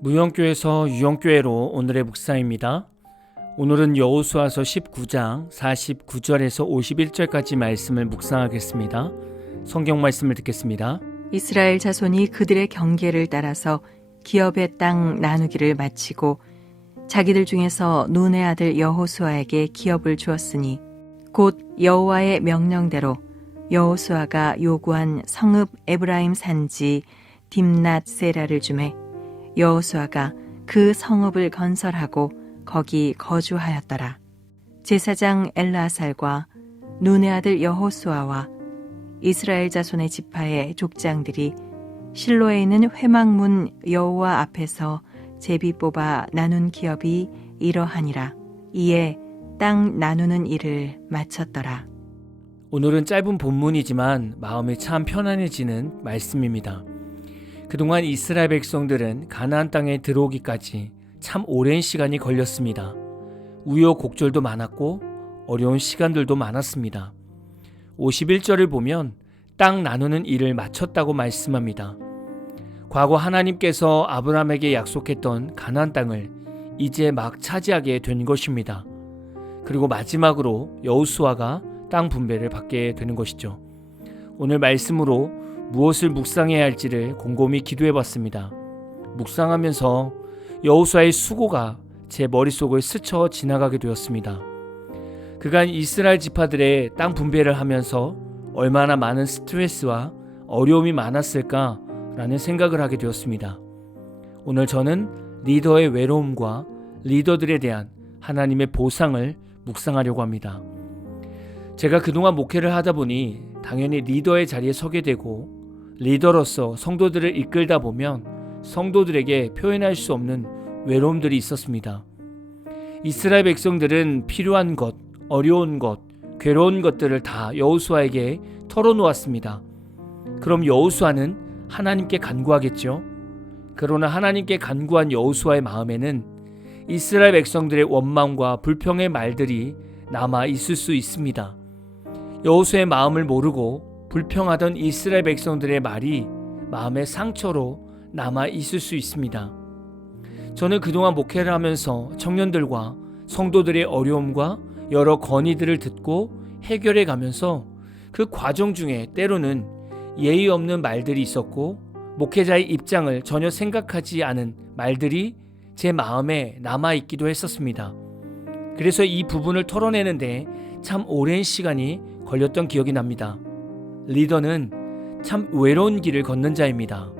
무영교에서 유영교회로 오늘의 묵상입니다. 오늘은 여호수아서 19장 49절에서 51절까지 말씀을 묵상하겠습니다. 성경 말씀을 듣겠습니다. 이스라엘 자손이 그들의 경계를 따라서 기업의 땅 나누기를 마치고 자기들 중에서 눈의 아들 여호수아에게 기업을 주었으니 곧 여호와의 명령대로 여호수아가 요구한 성읍 에브라임 산지 딥낫 세라를 주매 여호수아가 그 성읍을 건설하고 거기 거주하였더라. 제사장 엘르아살과 눈의 아들 여호수아와 이스라엘 자손의 지파의 족장들이 실로에 있는 회막문 여호와 앞에서 제비 뽑아 나눈 기업이 이러하니라. 이에 땅 나누는 일을 마쳤더라. 오늘은 짧은 본문이지만 마음이 참 편안해지는 말씀입니다. 그동안 이스라엘 백성들은 가나안 땅에 들어오기까지 참 오랜 시간이 걸렸습니다. 우여곡절도 많았고 어려운 시간들도 많았습니다. 51절을 보면 땅 나누는 일을 마쳤다고 말씀합니다. 과거 하나님께서 아브라함에게 약속했던 가나안 땅을 이제 막 차지하게 된 것입니다. 그리고 마지막으로 여호수아가 땅 분배를 받게 되는 것이죠. 오늘 말씀으로 무엇을 묵상해야 할지를 곰곰이 기도해 봤습니다. 묵상하면서 여호수아의 수고가 제 머릿속을 스쳐 지나가게 되었습니다. 그간 이스라엘 지파들의 땅 분배를 하면서 얼마나 많은 스트레스와 어려움이 많았을까라는 생각을 하게 되었습니다. 오늘 저는 리더의 외로움과 리더들에 대한 하나님의 보상을 묵상하려고 합니다. 제가 그동안 목회를 하다 보니 당연히 리더의 자리에 서게 되고 리더로서 성도들을 이끌다 보면 성도들에게 표현할 수 없는 외로움들이 있었습니다. 이스라엘 백성들은 필요한 것, 어려운 것, 괴로운 것들을 다 여호수아에게 털어놓았습니다. 그럼 여호수아는 하나님께 간구하겠죠. 그러나 하나님께 간구한 여호수아의 마음에는 이스라엘 백성들의 원망과 불평의 말들이 남아 있을 수 있습니다. 여호수아의 마음을 모르고 불평하던 이스라엘 백성들의 말이 마음의 상처로 남아 있을 수 있습니다. 저는 그동안 목회를 하면서 청년들과 성도들의 어려움과 여러 건의들을 듣고 해결해 가면서 그 과정 중에 때로는 예의 없는 말들이 있었고 목회자의 입장을 전혀 생각하지 않은 말들이 제 마음에 남아있기도 했었습니다. 그래서 이 부분을 털어내는데 참 오랜 시간이 걸렸던 기억이 납니다. 리더는 참 외로운 길을 걷는 자입니다.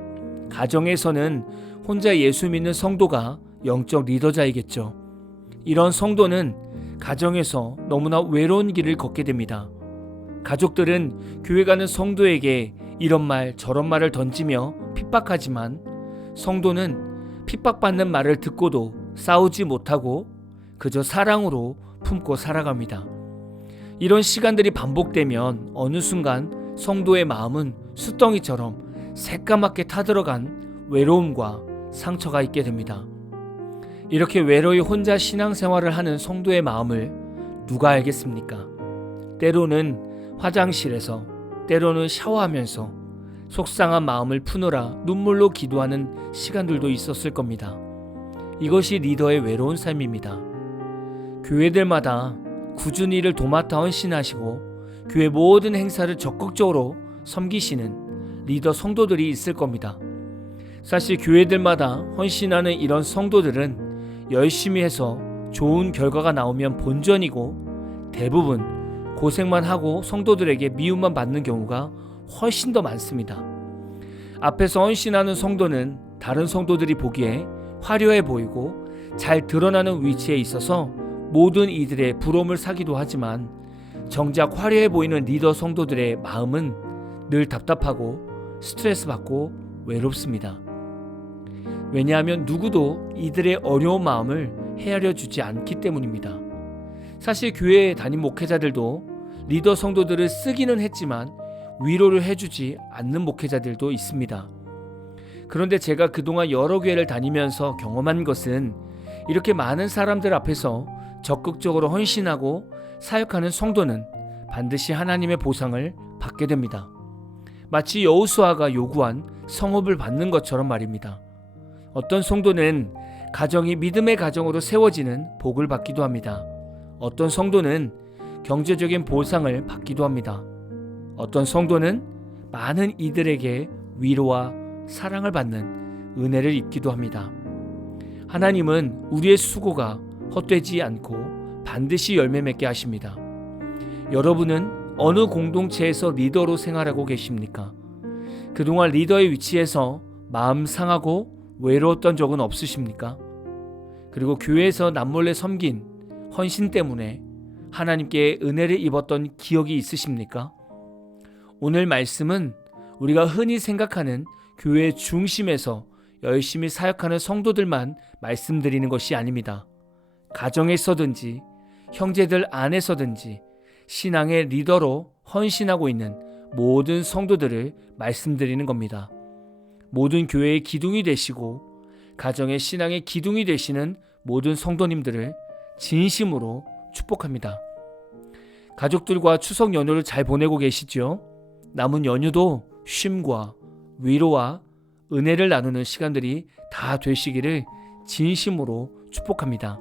가정에서는 혼자 예수 믿는 성도가 영적 리더자이겠죠. 이런 성도는 가정에서 너무나 외로운 길을 걷게 됩니다. 가족들은 교회 가는 성도에게 이런 말 저런 말을 던지며 핍박하지만 성도는 핍박받는 말을 듣고도 싸우지 못하고 그저 사랑으로 품고 살아갑니다. 이런 시간들이 반복되면 어느 순간 성도의 마음은 숯덩이처럼 새까맣게 타들어간 외로움과 상처가 있게 됩니다. 이렇게 외로이 혼자 신앙생활을 하는 성도의 마음을 누가 알겠습니까? 때로는 화장실에서, 때로는 샤워하면서 속상한 마음을 푸느라 눈물로 기도하는 시간들도 있었을 겁니다. 이것이 리더의 외로운 삶입니다. 교회들마다 꾸준히 이를 도맡아 헌신하시고 교회 모든 행사를 적극적으로 섬기시는 리더 성도들이 있을 겁니다. 사실 교회들마다 헌신하는 이런 성도들은 열심히 해서 좋은 결과가 나오면 본전이고 대부분 고생만 하고 성도들에게 미움만 받는 경우가 훨씬 더 많습니다. 앞에서 헌신하는 성도는 다른 성도들이 보기에 화려해 보이고 잘 드러나는 위치에 있어서 모든 이들의 부러움을 사기도 하지만 정작 화려해 보이는 리더 성도들의 마음은 늘 답답하고 스트레스 받고 외롭습니다. 왜냐하면 누구도 이들의 어려운 마음을 헤아려 주지 않기 때문입니다. 사실 교회 담임 목회자들도 리더 성도들을 쓰기는 했지만 위로를 해주지 않는 목회자들도 있습니다. 그런데 제가 그동안 여러 교회를 다니면서 경험한 것은 이렇게 많은 사람들 앞에서 적극적으로 헌신하고 사역하는 성도는 반드시 하나님의 보상을 받게 됩니다. 마치 여호수아가 요구한 성읍을 받는 것처럼 말입니다. 어떤 성도는 가정이 믿음의 가정으로 세워지는 복을 받기도 합니다. 어떤 성도는 경제적인 보상을 받기도 합니다. 어떤 성도는 많은 이들에게 위로와 사랑을 받는 은혜를 입기도 합니다. 하나님은 우리의 수고가 헛되지 않고 반드시 열매 맺게 하십니다. 여러분은 어느 공동체에서 리더로 생활하고 계십니까? 그동안 리더의 위치에서 마음 상하고 외로웠던 적은 없으십니까? 그리고 교회에서 남몰래 섬긴 헌신 때문에 하나님께 은혜를 입었던 기억이 있으십니까? 오늘 말씀은 우리가 흔히 생각하는 교회 중심에서 열심히 사역하는 성도들만 말씀드리는 것이 아닙니다. 가정에서든지 형제들 안에서든지 신앙의 리더로 헌신하고 있는 모든 성도들을 말씀드리는 겁니다. 모든 교회의 기둥이 되시고 가정의 신앙의 기둥이 되시는 모든 성도님들을 진심으로 축복합니다. 가족들과 추석 연휴를 잘 보내고 계시죠? 남은 연휴도 쉼과 위로와 은혜를 나누는 시간들이 다 되시기를 진심으로 축복합니다.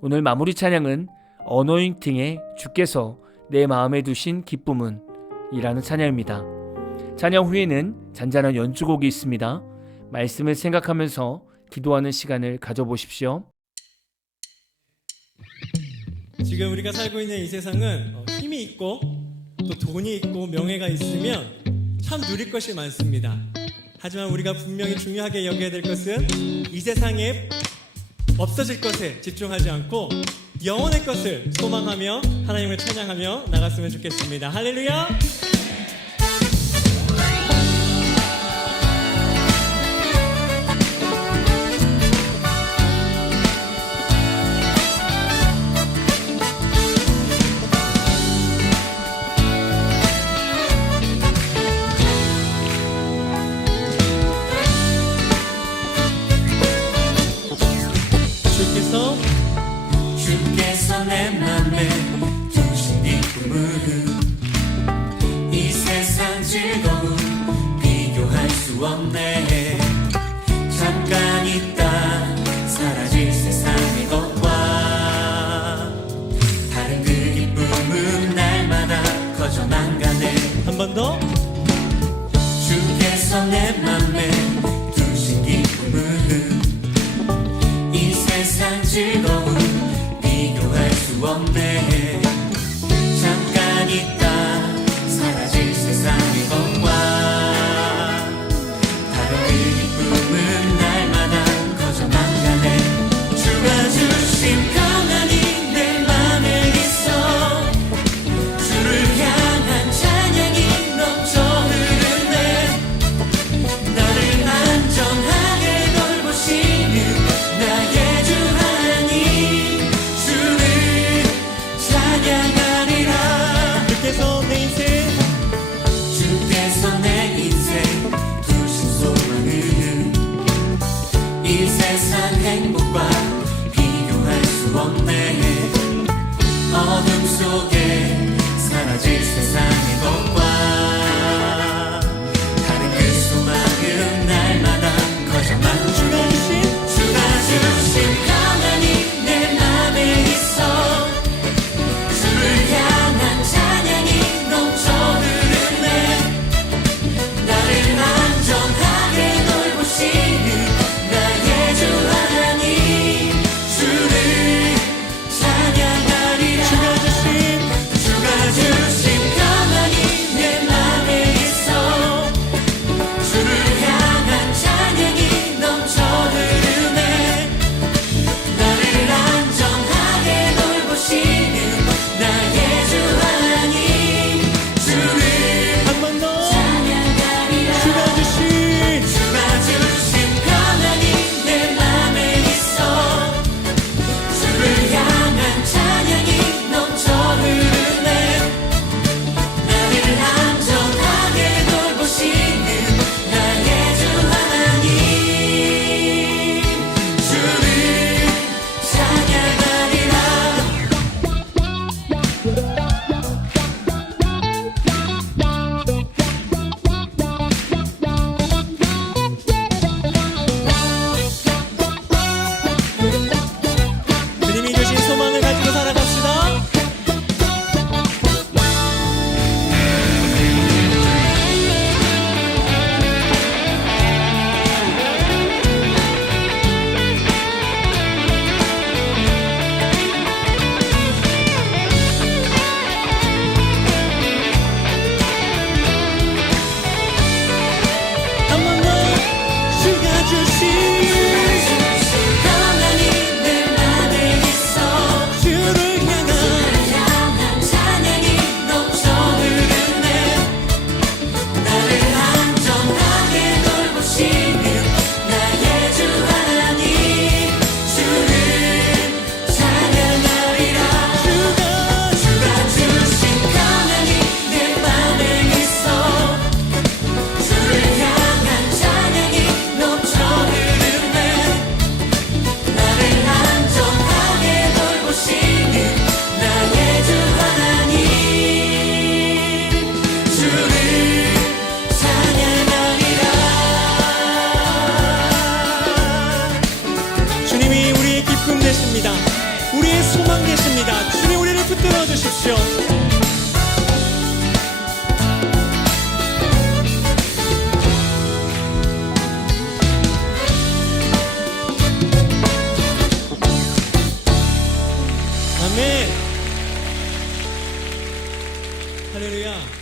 오늘 마무리 찬양은 어노인팅의 주께서 내 마음에 두신 기쁨은 이라는 찬양입니다. 찬양 후에는 잔잔한 연주곡이 있습니다. 말씀을 생각하면서 기도하는 시간을 가져보십시오. 지금 우리가 살고 있는 이 세상은 힘이 있고 또 돈이 있고 명예가 있으면 참 누릴 것이 많습니다. 하지만 우리가 분명히 중요하게 여겨야 될 것은 이 세상에 없어질 것에 집중하지 않고 영원의 것을 소망하며 하나님을 찬양하며 나갔으면 좋겠습니다. 할렐루야! 주께서 내 맘에 두신 기쁨은 계십니다. 우리의 소망 되십니다. 주님 우리를 붙들어 주십시오. 아멘. 할렐루야.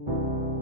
네.